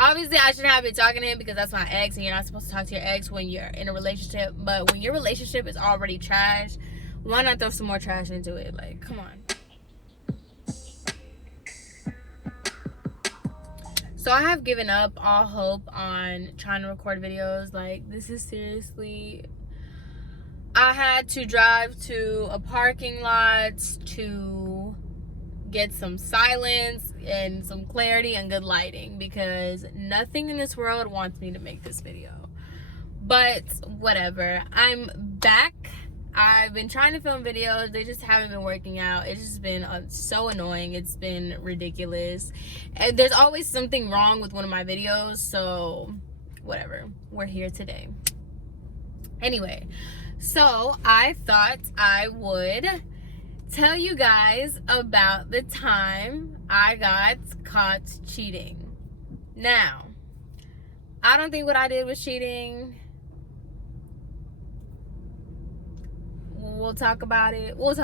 obviously I shouldn't have been talking to him because that's my ex, and you're not supposed to talk to your ex when you're in a relationship. But when your relationship is already trash, why not throw some more trash into it? Like, come on. So I have given up all hope on trying to record videos. Like, this is seriously, I had to drive to a parking lot to get some silence and some clarity and good lighting, because nothing in this world wants me to make this video. But whatever, I'm back. I've been trying to film videos, they just haven't been working out. It's just been so annoying. It's been ridiculous, and there's always something wrong with one of my videos, so whatever, we're here today. Anyway, so I thought I would tell you guys about the time I got caught cheating. Now, I don't think what I did was cheating. We'll talk about it because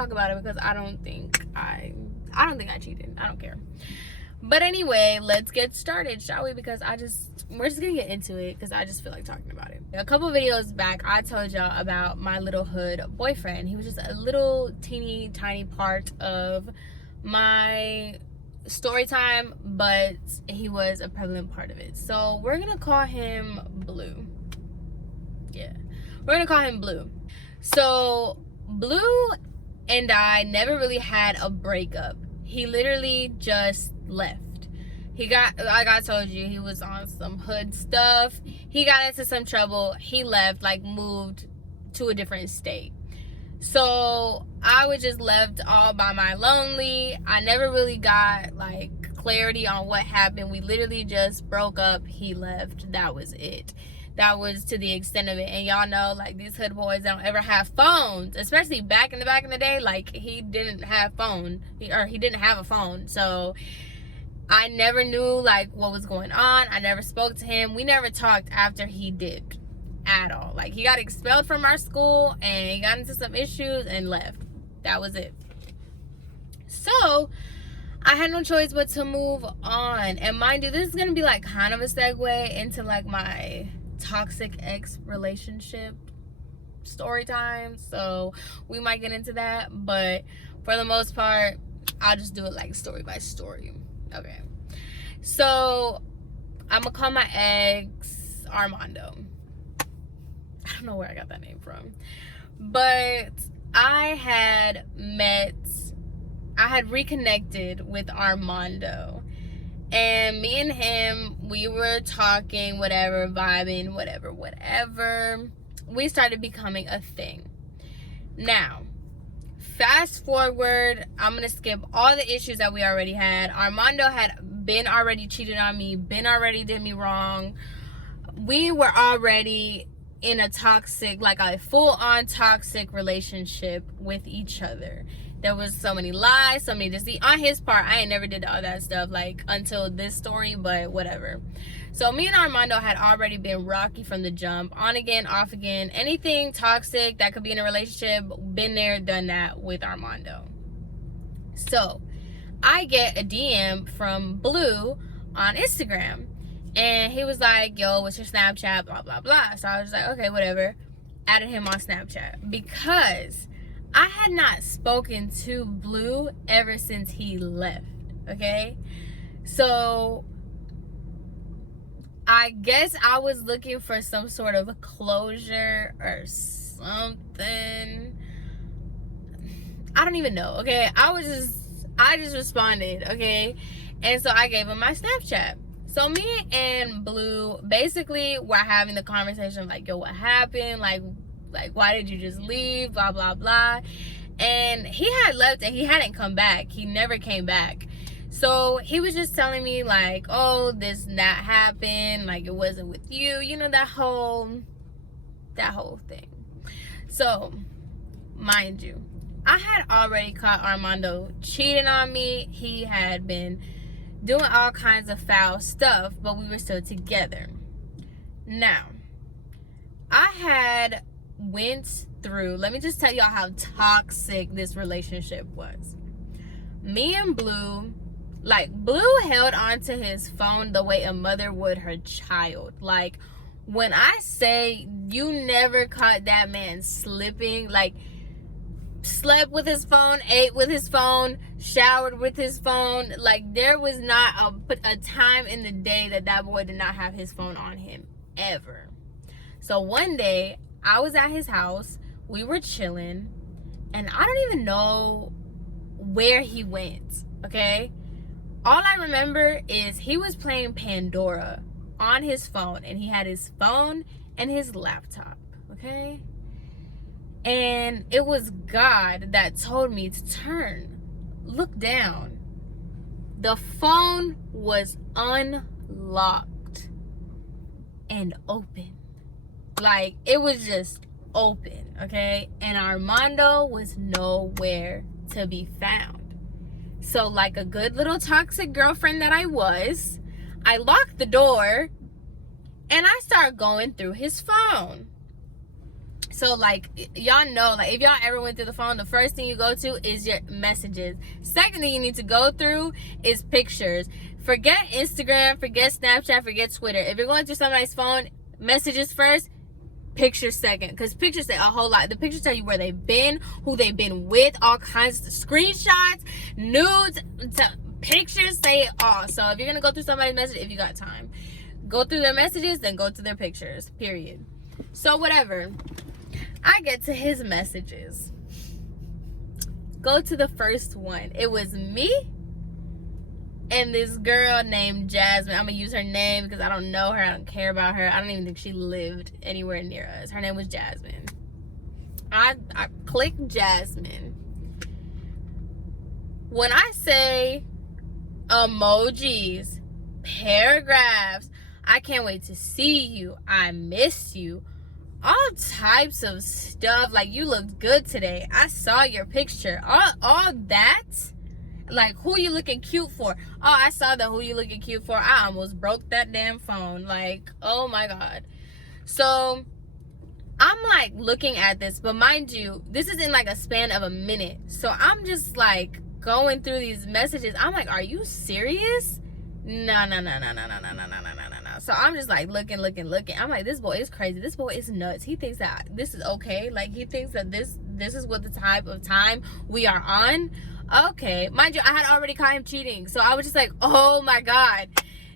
I don't think I cheated. I don't care. But anyway, let's get started, shall we? Because we're just gonna get into it because I just feel like talking about it. A couple videos back, I told y'all about my little hood boyfriend. He was just a little teeny tiny part of my story time, but he was a prevalent part of it. So we're gonna call him Blue. Yeah, we're gonna call him Blue. So Blue and I never really had a breakup. He literally just left. Like I told you, he was on some hood stuff. He got into some trouble. He left, like moved to a different state. So I was just left all by my lonely. I never really got like clarity on what happened. We literally just broke up. He left. That was it. That was to the extent of it. And y'all know, like, these hood boys don't ever have phones, especially back in the day. Like, he didn't have he didn't have a phone. So I never knew like what was going on. I never spoke to him. We never talked after he did at all. Like, he got expelled from our school and he got into some issues and left. That was it. So I had no choice but to move on. And mind you, this is gonna be like kind of a segue into like my toxic ex relationship story time, so we might get into that, but for the most part I'll just do it like story by story. Okay, so I'm gonna call my ex Armando. I don't know where I got that name from, but I had reconnected with Armando. And me and him, we were talking, whatever, vibing, whatever. We started becoming a thing. Now, fast forward, I'm going to skip all the issues that we already had. Armando had been already cheated on me, been already did me wrong. We were already in a toxic, like a full-on toxic relationship with each other. There was so many lies, so many deceit on his part. I ain't never did all that stuff like until this story, but whatever. So me and Armando had already been rocky from the jump, on again, off again, anything toxic that could be in a relationship, been there, done that with Armando. So I get a DM from Blue on Instagram, and he was like, yo, what's your Snapchat, blah blah blah. So I was like, okay, whatever. Added him on Snapchat because I had not spoken to Blue ever since he left, okay? So I guess I was looking for some sort of a closure or something. I don't even know, okay? I just responded, okay? And so I gave him my Snapchat. So me and Blue basically were having the conversation like, yo, what happened? Like, why did you just leave? Blah, blah, blah. And he had left and he hadn't come back. He never came back. So he was just telling me like, oh, this and that happened. Like, it wasn't with you. You know, that whole thing. So, mind you, I had already caught Armando cheating on me. He had been doing all kinds of foul stuff, but we were still together. Now, I had went through, let me just tell y'all how toxic this relationship was. Me and Blue Like, Blue held onto his phone the way a mother would her child. Like, when I say you never caught that man slipping, like, slept with his phone, ate with his phone, showered with his phone. Like, there was not a time in the day that boy did not have his phone on him, ever. So one day, I was at his house, we were chilling, and I don't even know where he went, okay? All I remember is he was playing Pandora on his phone, and he had his phone and his laptop, okay? And it was God that told me to turn, look down. The phone was unlocked and open. Like, it was just open, okay? And Armando was nowhere to be found. So, like a good little toxic girlfriend that I was, I locked the door and I started going through his phone. So, like, y'all know, like, if y'all ever went through the phone, the first thing you go to is your messages. Second thing you need to go through is pictures. Forget Instagram, forget Snapchat, forget Twitter. If you're going through somebody's phone, messages first, pictures second. Because pictures say a whole lot. The pictures tell you where they've been, who they've been with, all kinds of screenshots, nudes, pictures say it all. So, if you're going to go through somebody's message, if you got time, go through their messages, then go to their pictures, period. So, whatever. I get to his messages. Go to the first one. It was me and this girl named Jasmine. I'm going to use her name because I don't know her. I don't care about her. I don't even think she lived anywhere near us. Her name was Jasmine. I clicked Jasmine. When I say emojis, paragraphs, I can't wait to see you, I miss you, all types of stuff, like, you looked good today, I saw your picture, all that, like, who you looking cute for, oh, I saw the who you looking cute for, I almost broke that damn phone, like, oh my God. So I'm like looking at this, but mind you, this is in like a span of a minute, so I'm just like going through these messages. I'm like, are you serious? No. So I'm just like looking. I'm like, this boy is crazy. This boy is nuts. He thinks that this is okay. Like, he thinks that this is what the type of time we are on. Okay. Mind you, I had already caught him cheating. So I was just like, oh my God.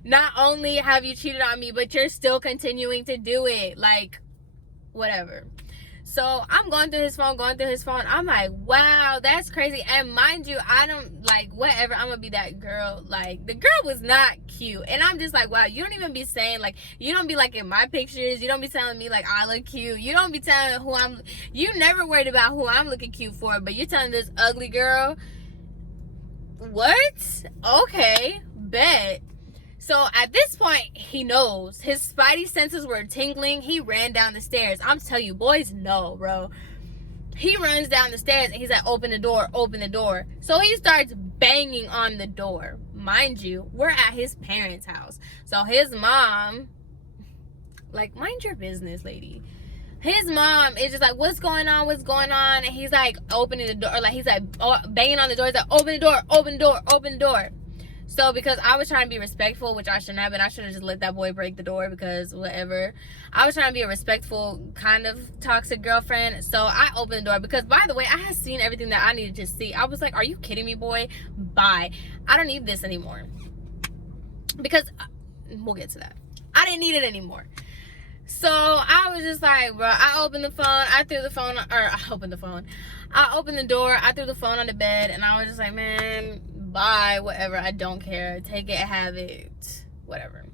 Not only have you cheated on me, but you're still continuing to do it. Like, whatever. So I'm going through his phone. I'm like, wow, that's crazy. And mind you, I don't, like, whatever, I'm gonna be that girl. Like, the girl was not cute. And I'm just like, wow, you don't even be saying, like, you don't be like in my pictures. You don't be telling me, like, I look cute. You don't be telling you never worried about who I'm looking cute for. But you're telling this ugly girl, what? Okay, bet. So at this point, he knows. His spidey senses were tingling. He ran down the stairs. I'm telling you, boys know, bro. He runs down the stairs and he's like, open the door, open the door. So he starts banging on the door. Mind you, we're at his parents' house. So his mom, like, mind your business, lady. His mom is just like, what's going on? And he's like opening the door. Like, he's like banging on the door. He's like, open the door. So because I was trying to be respectful, which I shouldn't have been, I should have just let that boy break the door because whatever. I was trying to be a respectful kind of toxic girlfriend. So I opened the door because, by the way, I had seen everything that I needed to see. I was like, are you kidding me, boy? Bye. I don't need this anymore. Because, we'll get to that. I didn't need it anymore. So I was just like, bro, I opened the door, I threw the phone on the bed, and I was just like, man, bye, whatever, I don't care, take it, have it, whatever.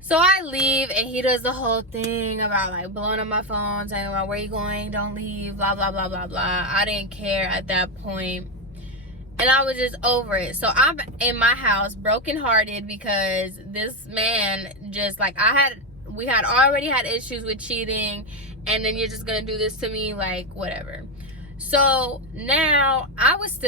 So I leave, and he does the whole thing about, like, blowing up my phone, talking about, where you going, don't leave, blah, blah, blah, blah, blah. I didn't care at that point, and I was just over it. So I'm in my house, brokenhearted, because this man just, like, we had already had issues with cheating, and then you're just gonna do this to me, like, whatever. So now I was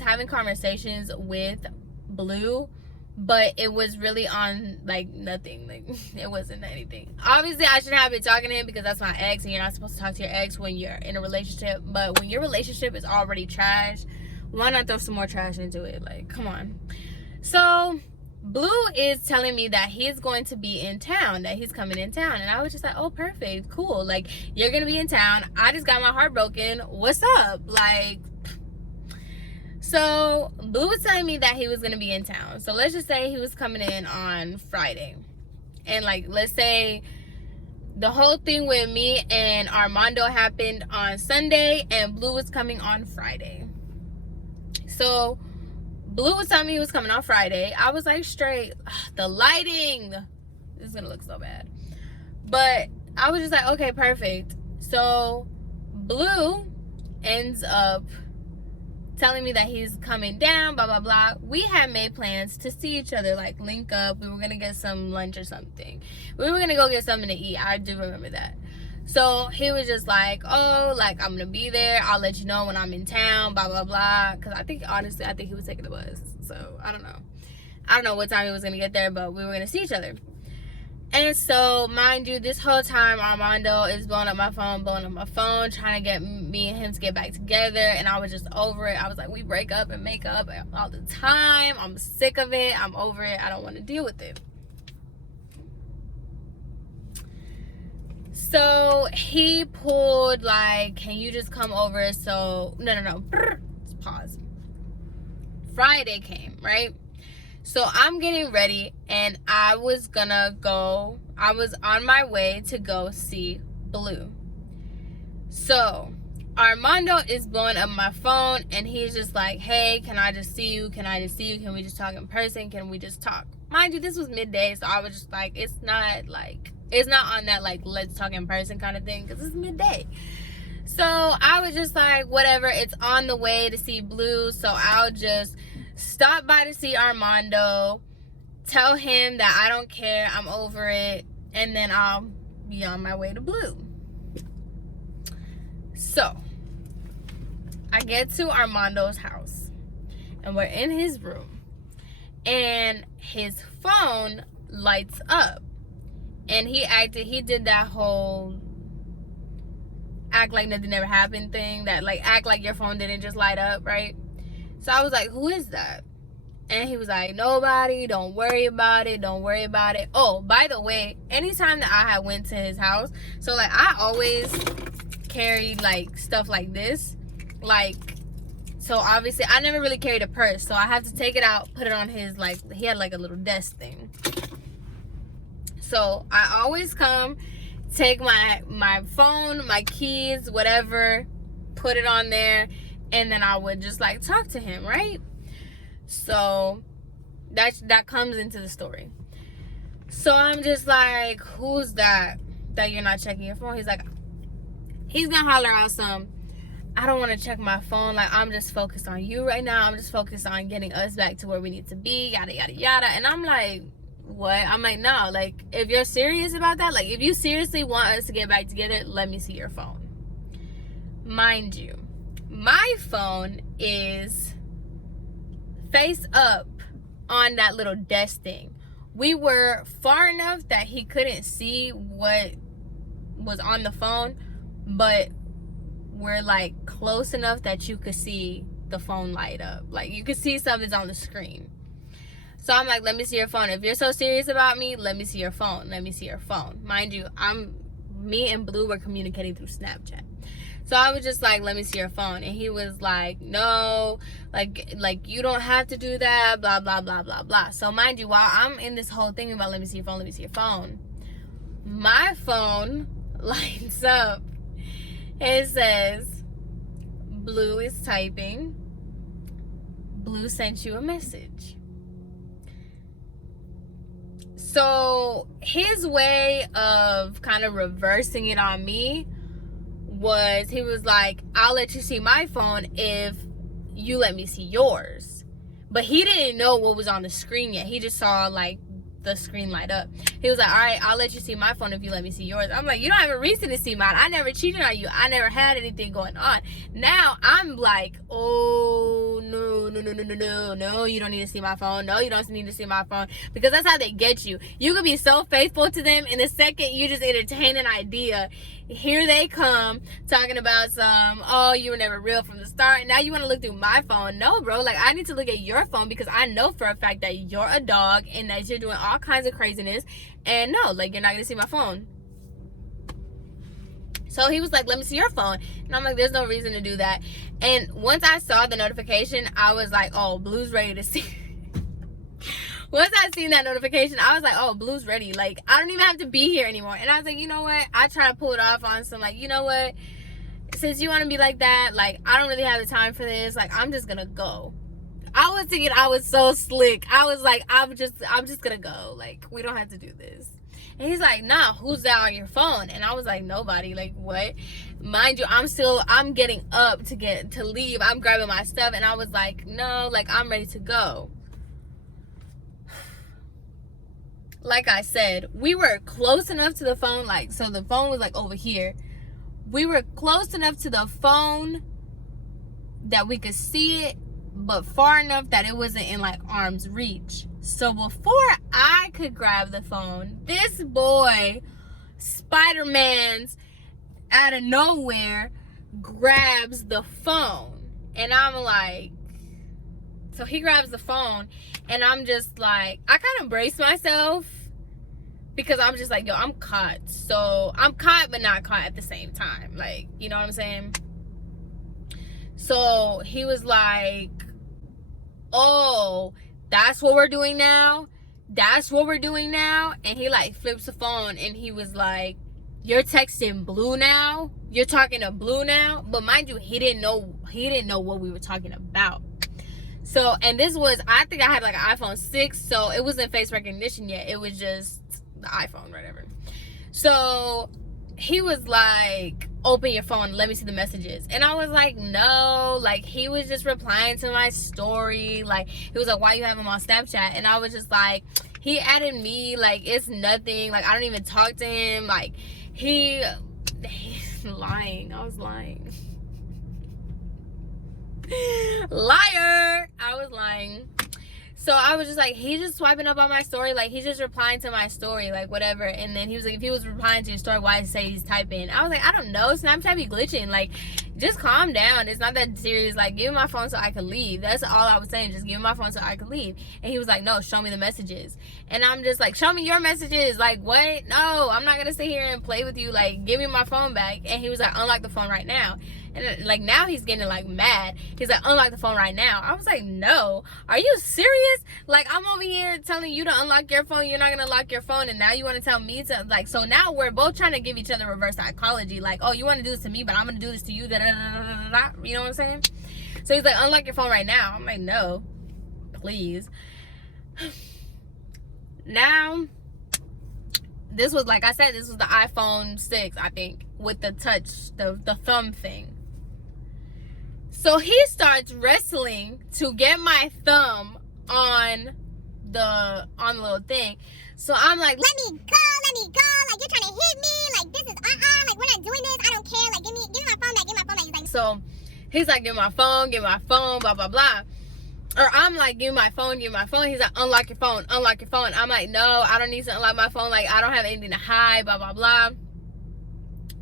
having conversations with Blue, but it was really on, like, nothing. Like, it wasn't anything. Obviously, I shouldn't have been talking to him because that's my ex, and you're not supposed to talk to your ex when you're in a relationship. But when your relationship is already trash, why not throw some more trash into it? Like, come on. So Blue is telling me that he's going to be in town, that he's coming in town. And I was just like, oh, perfect, cool. Like, you're going to be in town. I just got my heart broken. What's up? Like, so Blue was telling me that he was going to be in town. So let's just say he was coming in on Friday. And, like, let's say the whole thing with me and Armando happened on Sunday and Blue was coming on Friday. So Blue was telling me he was coming on Friday. I was like, straight, the lighting, this is gonna look so bad. But I was just like, okay, perfect. So Blue ends up telling me that he's coming down, blah, blah, blah. We had made plans to see each other, like link up. We were gonna get some lunch or something. We were gonna go get something to eat. I do remember that. So he was just like, oh, like, I'm gonna be there. I'll let you know when I'm in town, blah, blah, blah. Because I think, honestly, I think he was taking the bus. So, I don't know. I don't know what time he was gonna get there, but we were gonna see each other. And so, mind you, this whole time, Armando is blowing up my phone, trying to get me and him to get back together. And I was just over it. I was like, we break up and make up all the time. I'm sick of it. I'm over it. I don't want to deal with it. So he pulled, like, can you just come over? So no, let's pause. Friday came, right? So I'm getting ready and I was on my way to go see Blue. So Armando is blowing up my phone and he's just like, hey, can I just see you? Can we just talk in person? Can we just talk? Mind you, this was midday, so I was just like, it's not on that, like, let's talk in person kind of thing, because it's midday. So I was just like, whatever, it's on the way to see Blue, so I'll just stop by to see Armando, tell him that I don't care, I'm over it, and then I'll be on my way to Blue. So I get to Armando's house, and we're in his room, and his phone lights up. And he did that whole act like nothing ever happened thing, that, like, act like your phone didn't just light up, right? So I was like, who is that? And he was like, nobody, don't worry about it. Oh, by the way, anytime that I had went to his house, so, like, I always carried, like, stuff like this, like, so obviously I never really carried a purse, so I have to take it out, put it on his, like, he had like a little desk thing. So I always come, take my phone, my keys, whatever, put it on there, and then I would just, like, talk to him, right? So that comes into the story. So I'm just like, who's that you're not checking your phone? He's like, he's gonna holler out some, I don't want to check my phone, like, I'm just focused on you right now, I'm just focused on getting us back to where we need to be, yada yada yada. And I'm like, what? I'm like, no, like, if you're serious about that, like, if you seriously want us to get back together, let me see your phone. Mind you, my phone is face up on that little desk thing. We were far enough that he couldn't see what was on the phone, but we're, like, close enough that you could see the phone light up. Like, you could see something's on the screen. So I'm like, let me see your phone. If you're so serious about me, let me see your phone. Mind you, me and Blue were communicating through Snapchat. So I was just like, let me see your phone. And he was like, no, like you don't have to do that, blah, blah, blah, blah, blah. So mind you, while I'm in this whole thing about let me see your phone, my phone lights up. It says, Blue is typing. Blue sent you a message. So his way of kind of reversing it on me was, he was like, I'll let you see my phone if you let me see yours. But he didn't know what was on the screen yet. He just saw, like, the screen light up. He was like, all right, I'll let you see my phone if you let me see yours. I'm like, you don't have a reason to see mine. I never cheated on you. I never had anything going on. Now I'm like, oh, no, you don't need to see my phone. No, you don't need to see my phone. Because that's how they get you. You could be so faithful to them, in the second you just entertain an idea, here they come talking about some, oh, you were never real from the start, and now you want to look through my phone. No, bro, like, I need to look at your phone because I know for a fact that you're a dog and that you're doing all kinds of craziness, and no, like, you're not gonna see my phone. So he was like, let me see your phone. And I'm like, there's no reason to do that. And once I saw the notification, I was like, oh, Blue's ready to see. Once I seen that notification, I was like, oh, Blue's ready. Like, I don't even have to be here anymore. And I was like, you know what? I try to pull it off on some, like, you know what? Since you want to be like that, like, I don't really have the time for this. Like, I'm just going to go. I was thinking I was so slick. I was like, I'm just going to go. Like, we don't have to do this. And he's like, nah, who's that on your phone? And I was like, nobody. Like, what? Mind you, I'm getting up to leave. I'm grabbing my stuff. And I was like, no, like, I'm ready to go. Like I said, we were close enough to the phone. Like, so the phone was like over here. We were close enough to the phone that we could see it, but far enough that it wasn't in like arm's reach. So before I could grab the phone, this boy, Spider-Man's out of nowhere, grabs the phone. And I'm like, so he grabs the phone, and I'm just like, I kind of brace myself because I'm just like, yo, I'm caught. So I'm caught but not caught at the same time. Like, you know what I'm saying? So he was like, oh, that's what we're doing now? That's what we're doing now? And he like flips the phone and he was like, you're texting Blue now? You're talking to Blue now? But mind you, he didn't know what we were talking about. So, and this was, I think I had like an iPhone 6, so it wasn't face recognition yet. It was just the iPhone, whatever. So he was like, open your phone, let me see the messages. And I was like, no. Like, he was just replying to my story. Like, he was like, why you have him on Snapchat? And I was just like, he added me. Like, it's nothing. Like, I don't even talk to him. Like, he's lying. I was lying. Liar. I was lying. So I was just like, he's just swiping up on my story. Like, he's just replying to my story, like, whatever. And then he was like, if he was replying to your story, why did he say he's typing? I was like, I don't know. Snapchat be glitching. Like, just calm down. It's not that serious. Like, give me my phone so I could leave. That's all I was saying. Just give me my phone so I could leave. And he was like, no, show me the messages. And I'm just like, show me your messages. Like, what? No, I'm not going to sit here and play with you. Like, give me my phone back. And he was like, unlock the phone right now. And like, now he's getting like mad. He's like, unlock the phone right now. I was like, no, are you serious? Like, I'm over here telling you to unlock your phone. You're not gonna lock your phone, and now you want to tell me to, like, so now we're both trying to give each other reverse psychology. Like, oh, you want to do this to me, but I'm gonna do this to you. You know what I'm saying? So he's like, unlock your phone right now. I'm like, no, please. Now, this was, like I said, this was the iPhone 6, I think, with the touch, the thumb thing. So he starts wrestling to get my thumb on the little thing. So I'm like, let me go, like, you're trying to hit me, like, this is like, we're not doing this, I don't care, like, give me my phone back. He's like, so he's like, give me my phone, blah blah blah. Or I'm like, give me my phone. He's like, unlock your phone. I'm like, no, I don't need to unlock my phone, like, I don't have anything to hide, blah blah blah.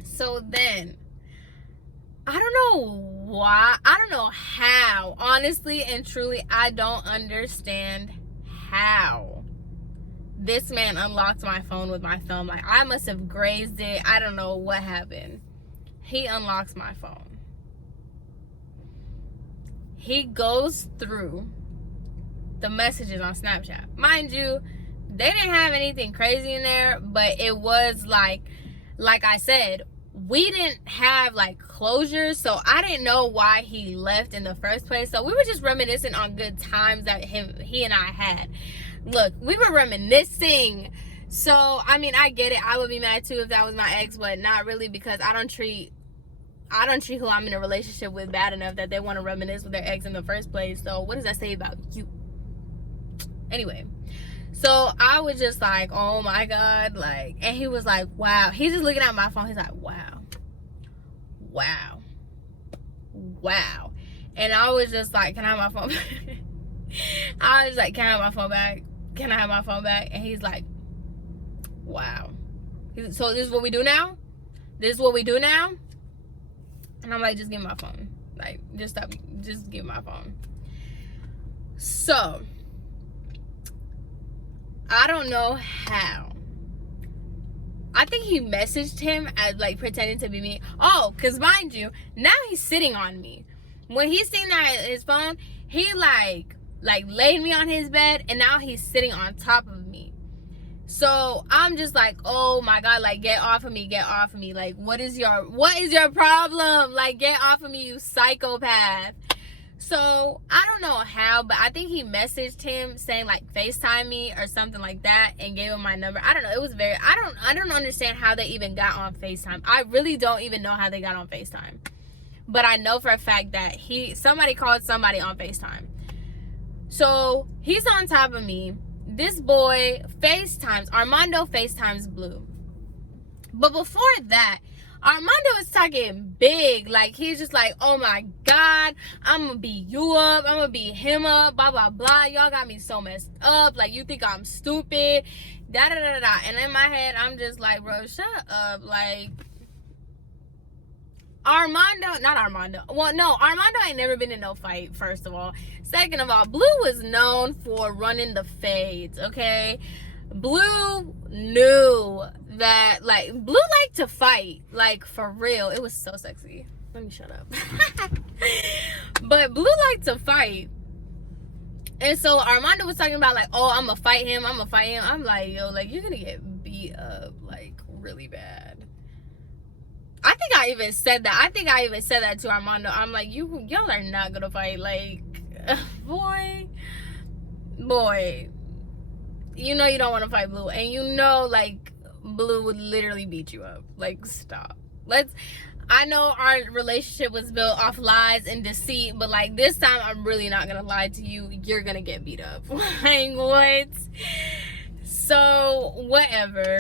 So then, I don't know why, I don't know how, honestly and truly, I don't understand how this man unlocked my phone with my thumb. Like, I must have grazed it. I don't know what happened. He unlocks my phone. He goes through the messages on Snapchat. Mind you, they didn't have anything crazy in there, but it was like I said, we didn't have like closure, so I didn't know why he left in the first place. So we were just reminiscing on good times that he and I had. Look, we were reminiscing. So I mean, I get it. I would be mad too if that was my ex, but not really, because I don't treat who I'm in a relationship with bad enough that they want to reminisce with their ex in the first place. So what does that say about you? Anyway, so I was just like, oh my God, like, and he was like, wow. He's just looking at my phone. He's like, wow. And I was just like, can I have my phone back? I was like, can I have my phone back? And he's like, wow. So this is what we do now? this is what we do now. And I'm like, just give me my phone. Like, just stop. Just give me my phone. So, I don't know how. I think he messaged him as, like, pretending to be me. Oh, because mind you, now he's sitting on me. When he's sitting there at his phone, he, like laid me on his bed, and now he's sitting on top of me. So I'm just like, oh my God, like, get off of me, get off of me. Like, what is your problem? Like, get off of me, you psychopath. So I don't know how, but I think he messaged him saying, like, FaceTime me or something like that, and gave him my number. I don't know. It was very, I don't understand how they even got on FaceTime. I really don't even know how they got on FaceTime. But I know for a fact that somebody called somebody on FaceTime. So he's on top of me. This boy Armando FaceTimes Blue. But before that, Armando was talking big. Like, he's just like, oh my God, I'm gonna beat you up, I'm gonna beat him up, blah blah blah. Y'all got me so messed up. Like, you think I'm stupid, da da da da. And in my head, I'm just like, bro, shut up. Like, Armando ain't never been in no fight, first of all. Second of all, Blue was known for running the fades, okay? Blue knew that, like, Blue liked to fight, like, for real. It was so sexy. Let me shut up. But Blue liked to fight. And so Armando was talking about, like, oh, I'm gonna fight him. I'm like, yo, like, you're gonna get beat up, like, really bad. I think I even said that to Armando. I'm like, y'all are not gonna fight. Like, boy, you know you don't want to fight Blue, and you know, like, Blue would literally beat you up. Like, stop. I know our relationship was built off lies and deceit, but, like, this time I'm really not gonna lie to you. You're gonna get beat up. Like, what? So whatever.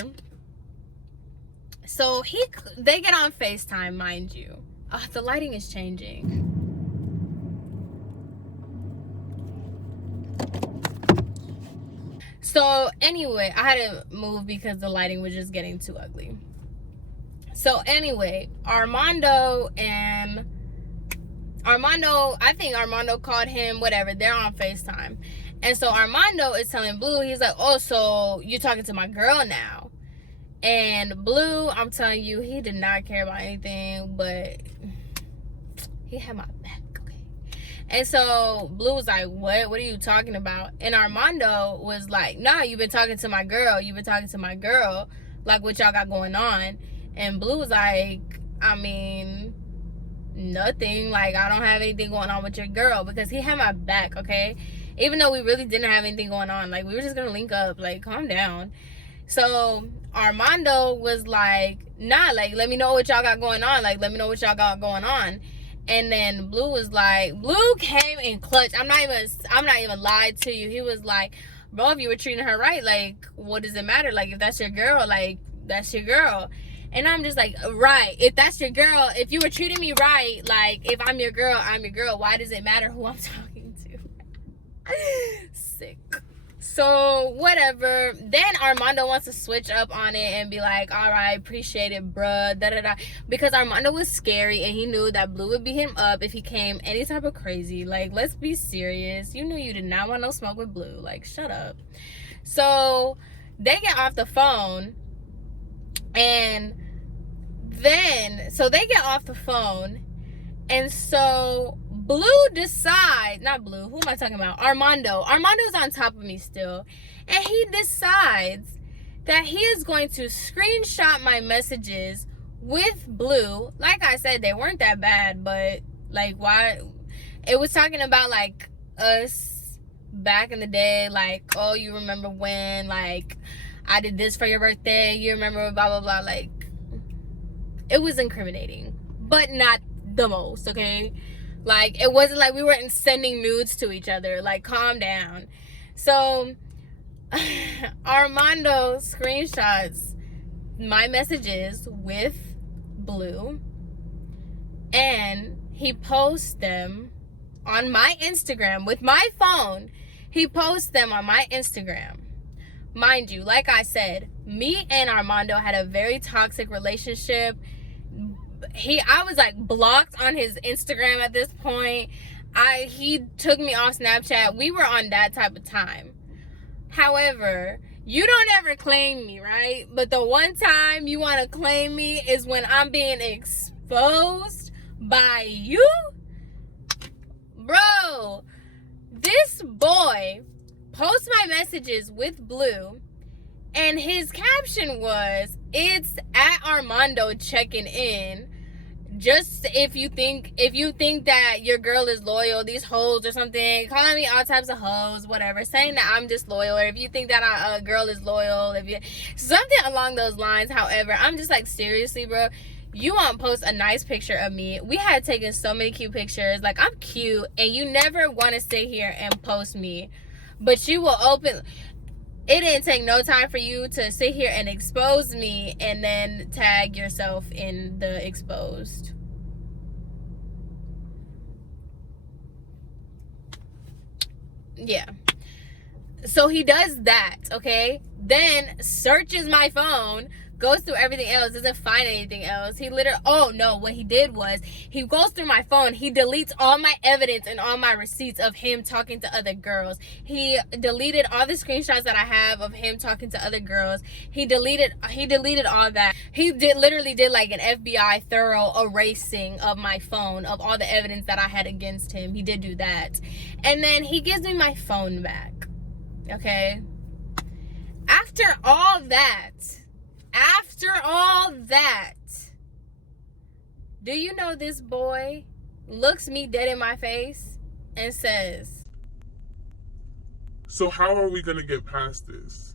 So they get on FaceTime, mind you. The lighting is changing. So anyway, I had to move because the lighting was just getting too ugly. So anyway, I think Armando called him, whatever. They're on FaceTime. And so Armando is telling Blue, he's like, oh, so you're talking to my girl now. And Blue, I'm telling you, he did not care about anything, but he had my back, okay? And so Blue was like, what are you talking about? And Armando was like, nah, you've been talking to my girl. Like, what y'all got going on? And Blue was like, I mean, nothing. Like, I don't have anything going on with your girl, because he had my back, okay? Even though we really didn't have anything going on. Like, we were just gonna link up. Like, calm down. So Armando was like, nah, like, let me know what y'all got going on. And then Blue was like, Blue came in clutch. I'm not even lying to you. He was like, bro, if you were treating her right, like, what does it matter? Like, if that's your girl, like, that's your girl. And I'm just like, right, if that's your girl, if you were treating me right, like, if I'm your girl, I'm your girl. Why does it matter who I'm talking to? Sick. So whatever. Then Armando wants to switch up on it and be like, all right, appreciate it, bruh, da da da. Because Armando was scary, and he knew that Blue would beat him up if he came any type of crazy. Like, let's be serious. You knew you did not want no smoke with Blue. Like, shut up. So they get off the phone, and then they get off the phone, and so Blue decides, not Blue, who am I talking about? Armando's on top of me still, and he decides that he is going to screenshot my messages with Blue. Like I said, they weren't that bad, but, like, why? It was talking about, like, us back in the day, like, oh, you remember when, like, I did this for your birthday, you remember blah blah blah. Like, it was incriminating, but not the most, okay? Like, it wasn't like we weren't sending nudes to each other. Like, calm down. So Armando screenshots my messages with Blue, and he posts them on my Instagram with my phone. He posts them on my Instagram. Mind you, like I said, me and Armando had a very toxic relationship, I was like blocked on his Instagram at this point. He took me off Snapchat. We were on that type of time. However, you don't ever claim me, right? But the one time you want to claim me is when I'm being exposed by you. Bro, this boy posts my messages with Blue, and his caption was, "It's at Armando checking in. Just if you think that your girl is loyal, these hoes or something, calling me all types of hoes, whatever, saying that I'm disloyal, or if you think that a girl is loyal, if you something along those lines." However, I'm just like, seriously, bro, you want to post a nice picture of me? We had taken so many cute pictures, like I'm cute, and you never want to sit here and post me, but you will open. It didn't take no time for you to sit here and expose me and then tag yourself in the exposed. Yeah. So he does that, okay? Then searches my phone, goes through everything else, doesn't find anything else. He literally, oh no, what he did was, he goes through my phone, he deletes all my evidence and all my receipts of him talking to other girls. He deleted all the screenshots that I have of him talking to other girls. He deleted all that. He literally did like an FBI thorough erasing of my phone, of all the evidence that I had against him. He did do that. And then he gives me my phone back, okay? After all that, do you know this boy looks me dead in my face and says, "So how are we going to get past this?"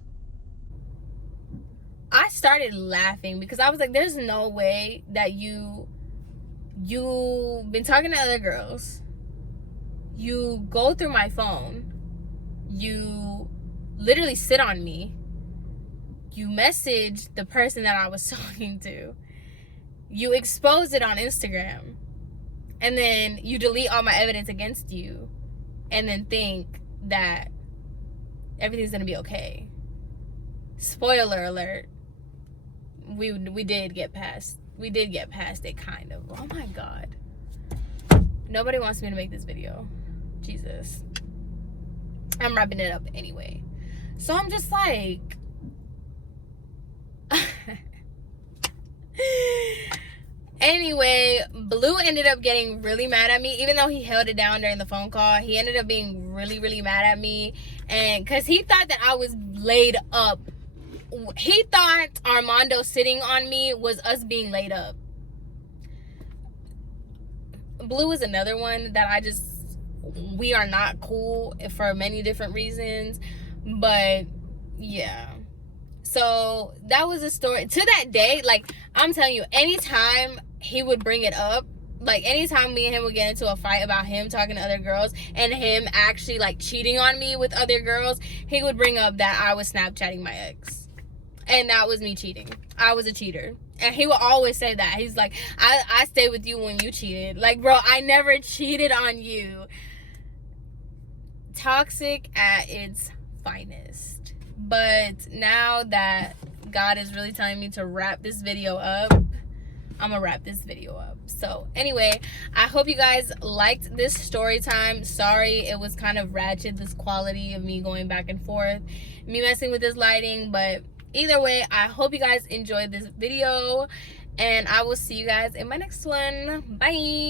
I started laughing because I was like, there's no way that you've been talking to other girls. You go through my phone. You literally sit on me. You message the person that I was talking to. You expose it on Instagram. And then you delete all my evidence against you. And then think that everything's going to be okay. Spoiler alert. We did get past it, kind of. Oh my God. Nobody wants me to make this video. Jesus. I'm wrapping it up anyway. So I'm just like, anyway, Blue ended up getting really mad at me. Even though he held it down during the phone call, he ended up being really, really mad at me. And because he thought that I was laid up. He thought Armando sitting on me was us being laid up. Blue is another one that we are not cool for many different reasons. But yeah. So that was a story. To that day, like, I'm telling you, anytime he would bring it up, like anytime me and him would get into a fight about him talking to other girls and him actually like cheating on me with other girls, he would bring up that I was Snapchatting my ex. And that was me cheating. I was a cheater. And he will always say that. He's like, I stayed with you when you cheated. Like, bro, I never cheated on you. Toxic at its finest. But now that God is really telling me to wrap this video up, I'm gonna wrap this video up. So anyway, I hope you guys liked this story time. Sorry it was kind of ratchet, this quality of me going back and forth, me messing with this lighting, but either way, I hope you guys enjoyed this video, and I will see you guys in my next one. Bye.